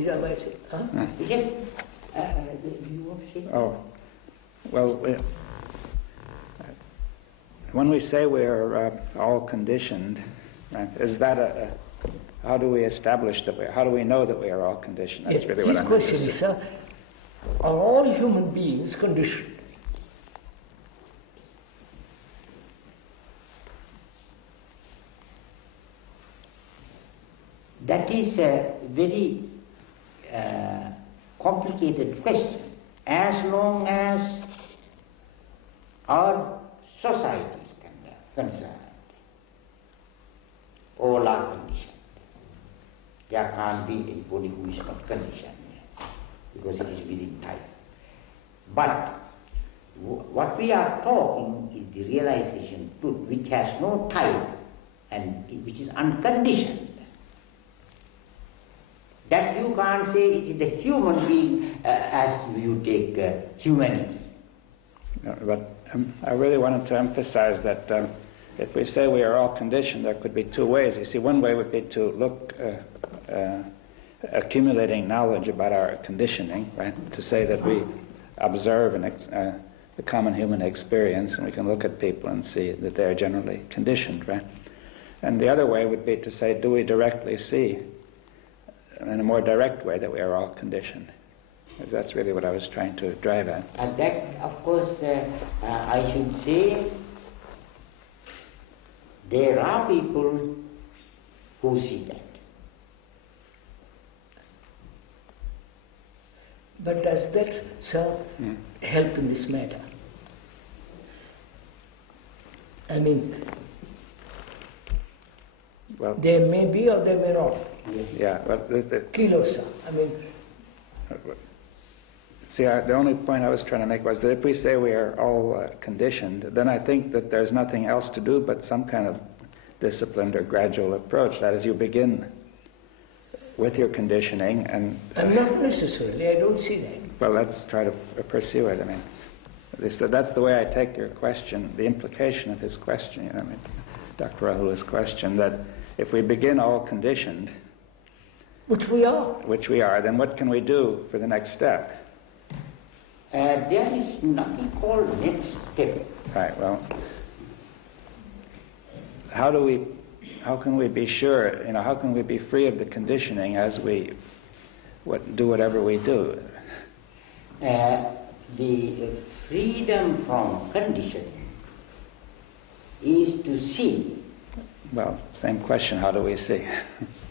Is that what I say? Huh? Yes. Do you want to say? Oh, well, when we say we're all conditioned, right, is that how do we establish that how do we know that we are all conditioned? That's really what I'm question is, sir, are all human beings conditioned? That is a very complicated question. As long as our society is concerned, all are conditioned. There can't be anybody who is not conditioned, because it is within time. But what we are talking is the realization truth, which has no time and which is unconditioned. That you can't say it is the human being as you take humanity. No, but I really wanted to emphasize that if we say we are all conditioned, there could be two ways. You see, one way would be to look accumulating knowledge about our conditioning, right? To say that we observe the common human experience, and we can look at people and see that they are generally conditioned, right? And the other way would be to say, do we directly see in a more direct way that we are all conditioned? That's really what I was trying to drive at. And that, of course, I should say, there are people who see that. But does that, sir, help in this matter? I mean, well, there may be or there may not. Yeah, but Kilo, sir. I mean, see, the only point I was trying to make was that if we say we are all conditioned, then I think that there's nothing else to do but some kind of disciplined or gradual approach. That is, you begin with your conditioning and... not necessarily, I don't see that. Well, let's try to pursue it. I mean, at least that's the way I take your question, the implication of his question, you know, I mean, Dr. Rahula's question, that if we begin all conditioned... Which we are. Which we are, then what can we do for the next step? There is nothing called next step. Right, well, how can we be sure, you know, how can we be free of the conditioning as we do whatever we do? The freedom from conditioning is to see. Well, same question, how do we see?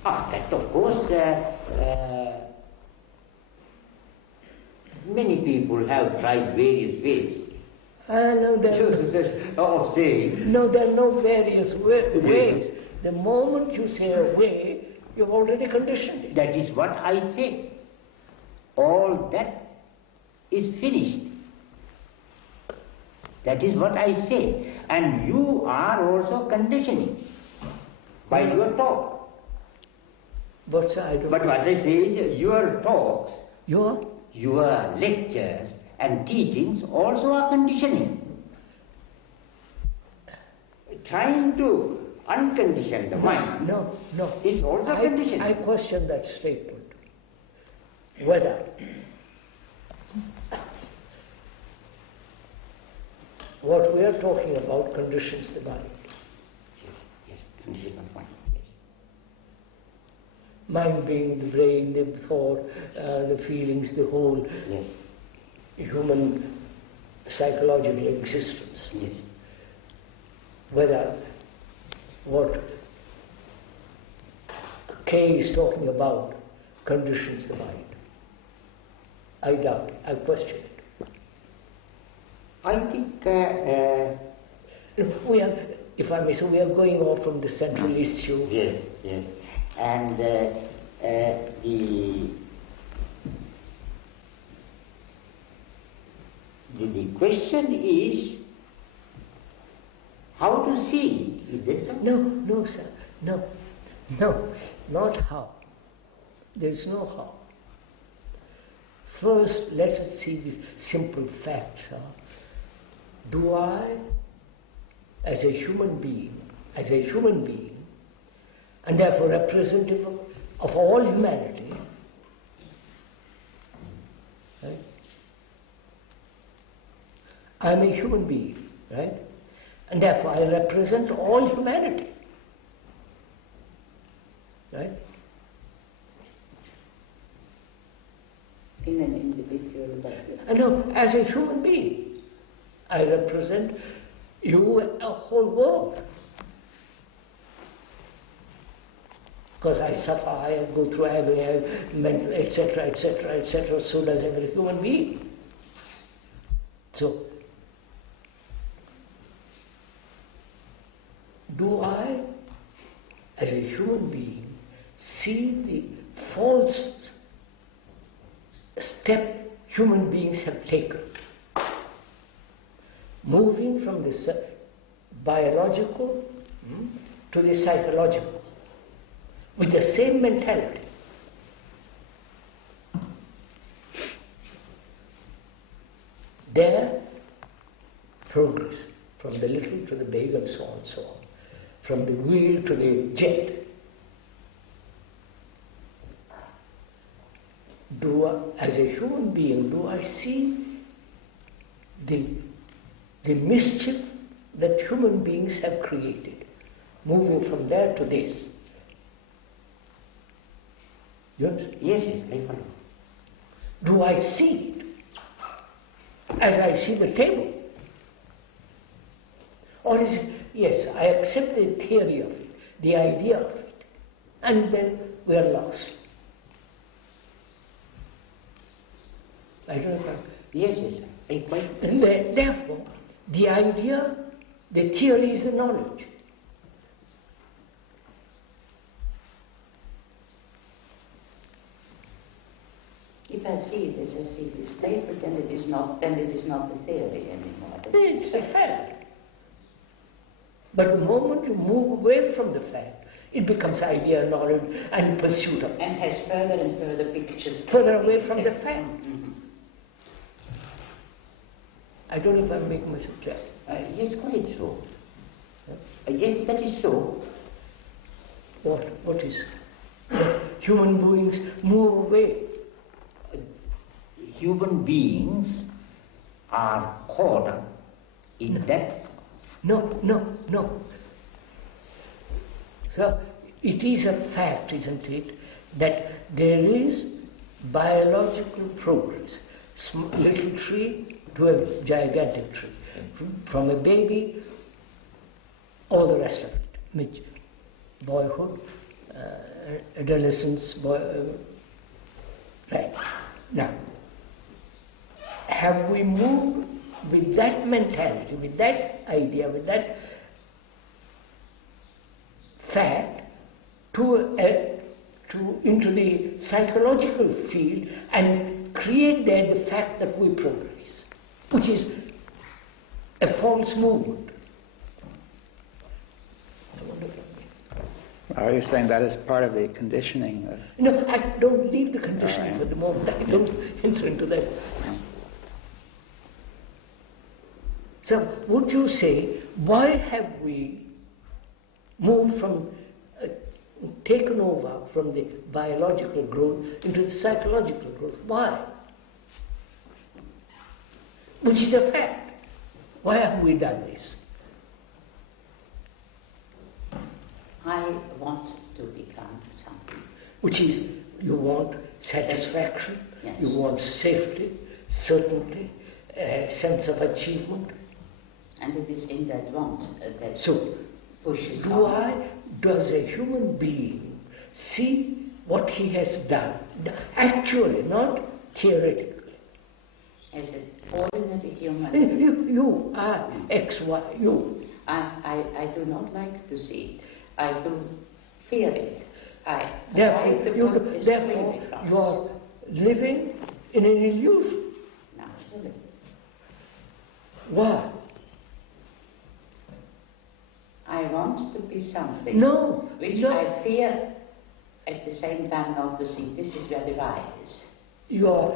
That of course, many people have tried various ways. No, of saying. No, there are no various ways. The moment you say a way, you've already conditioned it. That is what I say. All that is finished. That is what I say. And you are also conditioning by your talk. But sir, I don't... But what I say is your talks, your lectures and teachings also are conditioning. Trying to uncondition the mind is also conditioning. I question that statement. Whether what we are talking about conditions the mind. Yes, condition of mind, yes. Mind being the brain, the thought, the feelings, the whole human psychological existence. Yes. Whether what Kay is talking about conditions the mind. I doubt, I question it. I think we are, if I may say, we are going off from the central issue. Yes, yes. And the question is how to see it. Is that so? No, sir. No, not how. There is no how. First, let us see the simple facts. Do I, as a human being, and therefore representative of all humanity, I'm a human being, right? And therefore I represent all humanity, right? In an individual level. No, as a human being, I represent you, a whole world. Because I suffer, I go through agony, etc., etc., etc., so does every human being. So, do I, as a human being, see the false step human beings have taken, moving from the biological to the psychological, with the same mentality? Their progress, from the little to the big and so on and so on, from the wheel to the jet. As a human being, do I see the mischief that human beings have created, moving from there to this? Yes? Yes, I follow. Do I see it as I see the table? Or is it, yes, I accept the theory of it, the idea of it, and then we are lost. I don't know. Yes, I quite. And therefore, the idea, the theory is the knowledge. If I see it as I see this paper, then it is not the theory anymore. It's a fact. But the moment you move away from the fact, it becomes idea, knowledge, and pursuit of it. And has further and further pictures. Further away from the fact. Mm-hmm. I don't know if I'm making myself clear. Yes, quite so. Yes, that is so. What is? That human beings move away. Human beings are caught in that. No. So, it is a fact, isn't it, that there is biological progress. Little tree to a gigantic tree. From a baby, all the rest of it. Boyhood, adolescence, right. Now, have we moved with that mentality, with that idea, with that fact into the psychological field and create there the fact that we progress, which is a false movement? Are you saying that is part of the conditioning? No, I don't leave the conditioning for the moment. I don't enter into that. So, would you say, why have we moved from, taken over from the biological growth into the psychological growth? Why? Which is a fact. Why have we done this? I want to become something. Which is, you want satisfaction, yes. You want safety, certainty, a sense of achievement. And it is in that want that So, pushes does a human being see what he has done, actually, not theoretically? as an ordinary human. You are X, Y, you. I do not like to see it. I do fear it. Therefore, you are living in an illusion. Naturally. Why? I want to be something. No. Which I fear at the same time not to see. This is where the lie is. You are